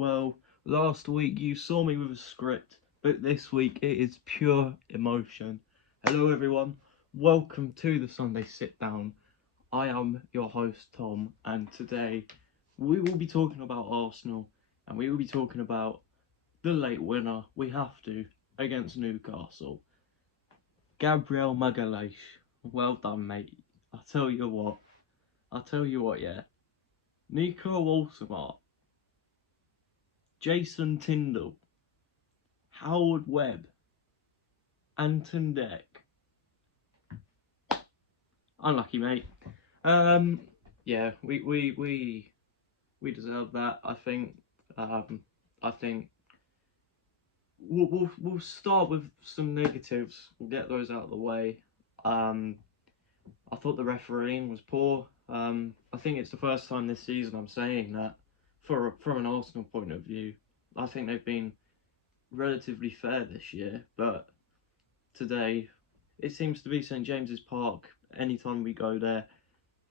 Well, last week you saw me with a script, but this week it is pure emotion. Hello everyone, welcome to the Sunday Sit Down. I am your host Tom, and today we will be talking about Arsenal, and we will be talking about the late winner, we have to, against Newcastle. Gabriel Magalhaes, well done mate. I tell you what, yeah. Nico Walsmart, Jason Tyndall, Howard Webb, Anton Deck. Unlucky, mate. Yeah, we deserve that. I think. I think we'll start with some negatives. We'll get those out of the way. I thought the refereeing was poor. I think it's the first time this season I'm saying that. From an Arsenal point of view, I think they've been relatively fair this year, but today it seems to be St James's Park. Anytime we go there,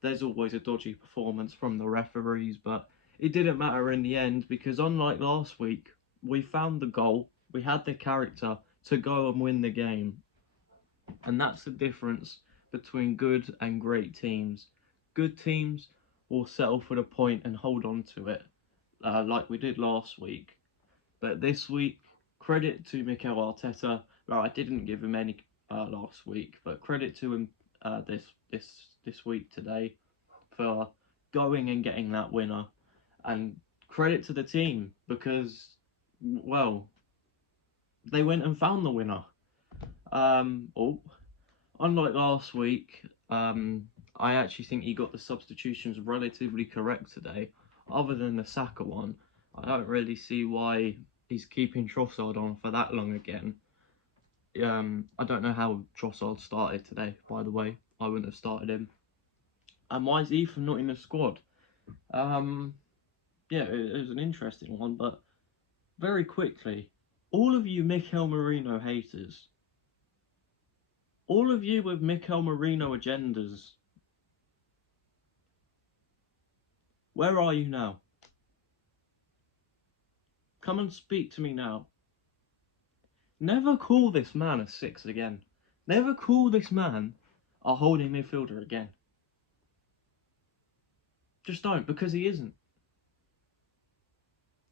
there's always a dodgy performance from the referees, but it didn't matter in the end because unlike last week, we found the goal, we had the character to go and win the game. And that's the difference between good and great teams. Good teams will settle for the point and hold on to it, like we did last week. But this week, credit to Mikel Arteta. Well, I didn't give him any last week, but credit to him this week today for going and getting that winner, and credit to the team because, well, they went and found the winner. Unlike last week, I actually think he got the substitutions relatively correct today. Other than the Saka one, I don't really see why he's keeping Trossard on for that long again. I don't know how Trossard started today, by the way. I wouldn't have started him. And why is Ethan not in the squad? Yeah, it was an interesting one, but very quickly, all of you Mikel Merino haters, all of you with Mikel Merino agendas, where are you now? Come and speak to me now. Never call this man a 6 again. Never call this man a holding midfielder again. Just don't, because he isn't.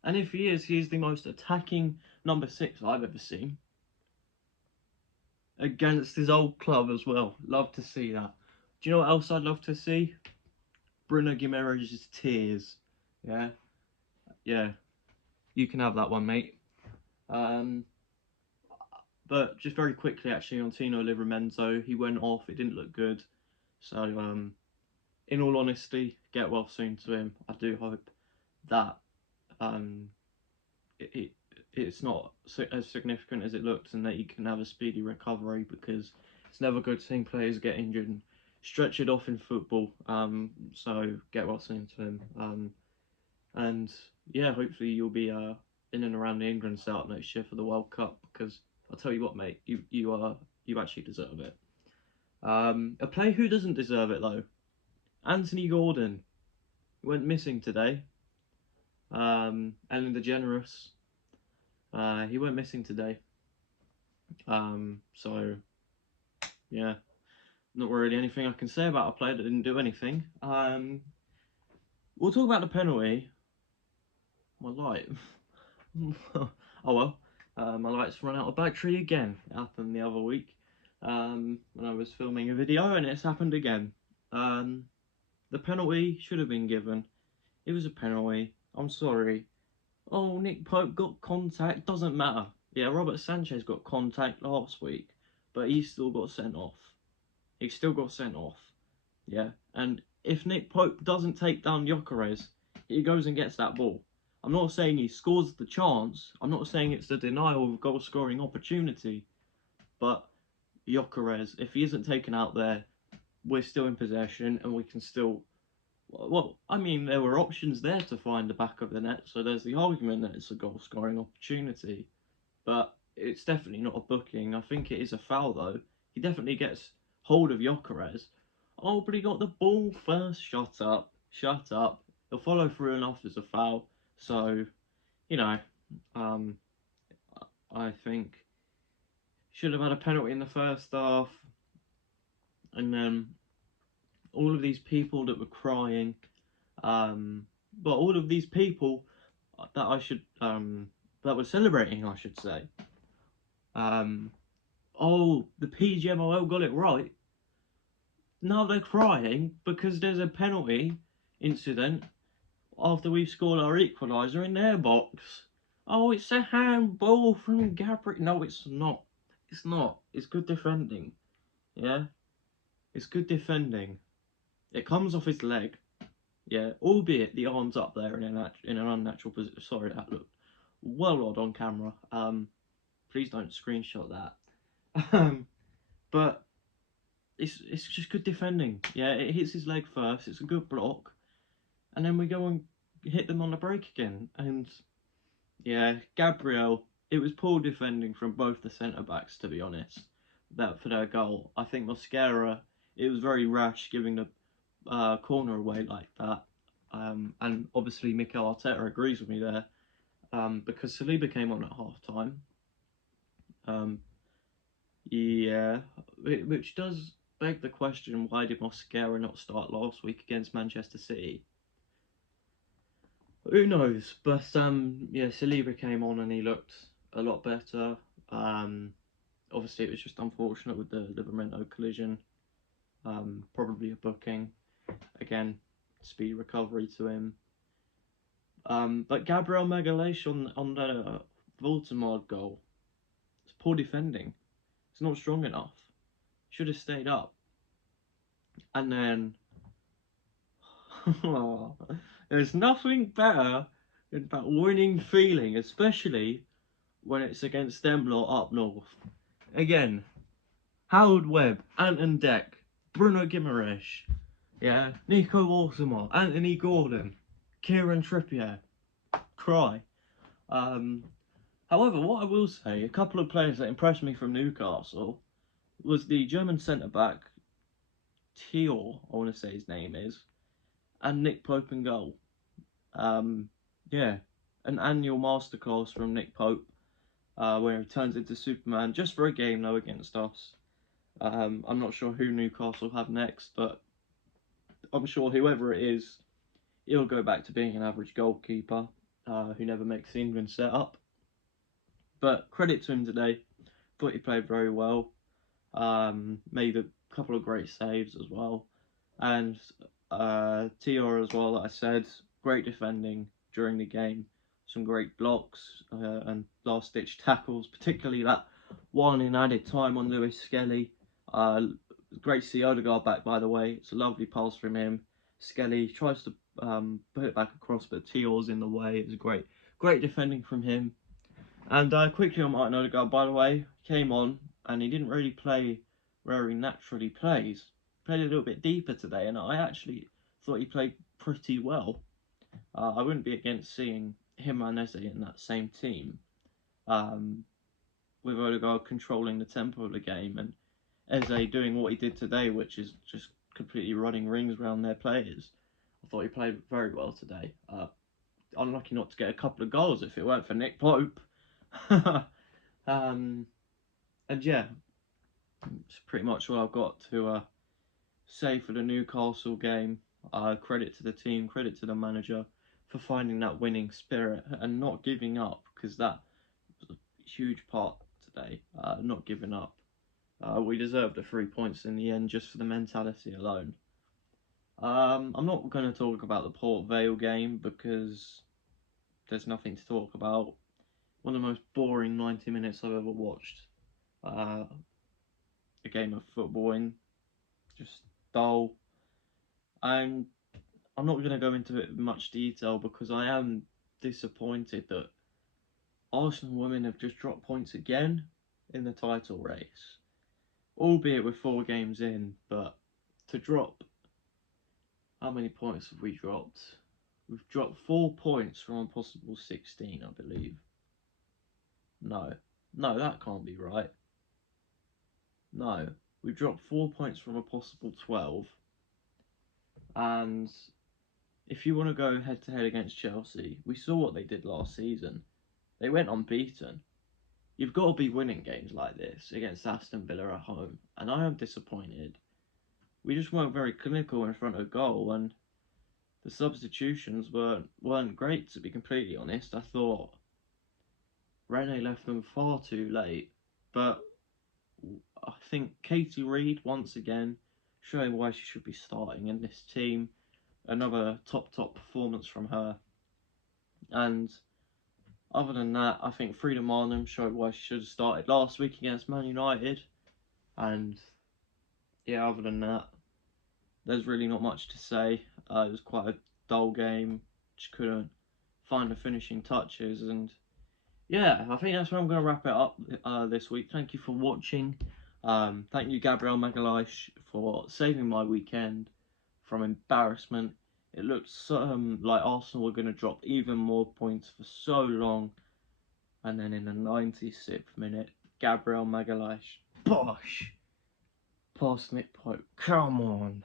And if he is, he's the most attacking number 6 I've ever seen. Against his old club as well. Love to see that. Do you know what else I'd love to see? Bruno Guimaraes' tears. Yeah? Yeah. You can have that one, mate. But just very quickly, actually, on Tino Livramento, he went off. It didn't look good. So, in all honesty, get well soon to him. I do hope that it's not as significant as it looks and that he can have a speedy recovery, because it's never good seeing players get injured and stretched off in football. So get well soon to him. And yeah, hopefully you'll be in and around the England setup next year for the World Cup, because I'll tell you what, mate, you actually deserve it. A player who doesn't deserve it though, Anthony Gordon, went missing today. Ellen DeGeneres, he went missing today. So yeah, not really anything I can say about a player that didn't do anything. We'll talk about the penalty. My light. Oh well. My light's run out of battery again. It happened the other week when I was filming a video, and it's happened again. The penalty should have been given. It was a penalty. I'm sorry. Oh, Nick Pope got contact. Doesn't matter. Yeah, Robert Sanchez got contact last week, but he still got sent off. He still got sent off. Yeah, and if Nick Pope doesn't take down Gyokores, he goes and gets that ball. I'm not saying he scores the chance. I'm not saying it's the denial of a goal-scoring opportunity. But Gyokores, if he isn't taken out there, we're still in possession and we can still... Well, I mean, there were options there to find the back of the net, so there's the argument that it's a goal-scoring opportunity. But it's definitely not a booking. I think it is a foul, though. He definitely gets hold of Gyokores. Oh, but he got the ball first. Shut up. Shut up. He'll follow through enough as a foul. So, you know, um, I think should have had a penalty in the first half, and then all of these people that were crying, but all of these people that that were celebrating, I should say, um, oh, the PGMOL got it right. Now they're crying because there's a penalty incident after we've scored our equaliser in their box. Oh, it's a handball from Gabriel. No, it's not. It's not. It's good defending. Yeah, it's good defending. It comes off his leg. Yeah, albeit the arm's up there in an unnatural position. Sorry, that looked well odd on camera. Please don't screenshot that. But it's just good defending. Yeah, it hits his leg first. It's a good block, and then we go and hit them on the break again. And yeah, Gabriel. It was poor defending from both the centre backs, to be honest. That for their goal, I think Mosquera. It was very rash giving the corner away like that. And obviously Mikel Arteta agrees with me there, because Saliba came on at half time. Um, yeah, which does beg the question: why did Mosquera not start last week against Manchester City? Who knows? But yeah, Saliba came on and he looked a lot better. Obviously it was just unfortunate with the Livramento collision. Probably a booking. Again, speedy recovery to him. But Gabriel Magalhaes on the Baltimore goal, it's poor defending. It's not strong enough. Should have stayed up. And then there's nothing better than that winning feeling, especially when it's against them lot up north. Again, Howard Webb, Anton Deck, Bruno Guimaraes, yeah, Nico Walshamar, Anthony Gordon, Kieran Trippier, cry. However, what I will say, a couple of players that impressed me from Newcastle was the German centre back Teor, I want to say his name is, and Nick Pope in goal. Yeah, an annual masterclass from Nick Pope, where he turns into Superman just for a game though against us. I'm not sure who Newcastle have next, but I'm sure whoever it is, he'll go back to being an average goalkeeper who never makes the England setup. But credit to him today. Thought he played very well. Made a couple of great saves as well. And Tior as well, like I said, great defending during the game. Some great blocks and last-ditch tackles, particularly that one in added time on Lewis Skelly. Great to see Odegaard back, by the way. It's a lovely pass from him. Skelly tries to put it back across, but Tior's in the way. It was great defending from him. And quickly on Martin Odegaard, by the way, came on and he didn't really play where he naturally plays. Played a little bit deeper today, and I actually thought he played pretty well. I wouldn't be against seeing him and Eze in that same team, with Odegaard controlling the tempo of the game and Eze doing what he did today, which is just completely running rings around their players. I thought he played very well today. Unlucky not to get a couple of goals if it weren't for Nick Pope. And yeah, it's pretty much what I've got to say for the Newcastle game. Credit to the team, credit to the manager for finding that winning spirit and not giving up, because that was a huge part today. Not giving up. We deserved the 3 points in the end just for the mentality alone. I'm not going to talk about the Port Vale game because there's nothing to talk about. One of the most boring 90 minutes I've ever watched. A game of football in, just dull. And I'm not going to go into it in much detail because I am disappointed that Arsenal women have just dropped points again in the title race. Albeit with 4 games in, but to drop, how many points have we dropped? We've dropped 4 points from a possible 16, I believe. No, that can't be right. No, we've dropped 4 points from a possible 12. And if you want to go head to head against Chelsea, we saw what they did last season. They went unbeaten. You've got to be winning games like this against Aston Villa at home, and I am disappointed. We just weren't very clinical in front of goal, and the substitutions weren't great, to be completely honest. I thought Rene left them far too late, but I think Katie Reid once again showing why she should be starting in this team. Another top performance from her, and other than that, I think Frida Marnham showed why she should have started last week against Man United, and yeah, other than that, there's really not much to say. It was quite a dull game. Just couldn't find the finishing touches, and yeah, I think that's where I'm going to wrap it up this week. Thank you for watching. Thank you, Gabriel Magalhaes, for saving my weekend from embarrassment. It looked like Arsenal were going to drop even more points for so long, and then in the 96th minute, Gabriel Magalhaes, bosh, parsnip poke. Come on.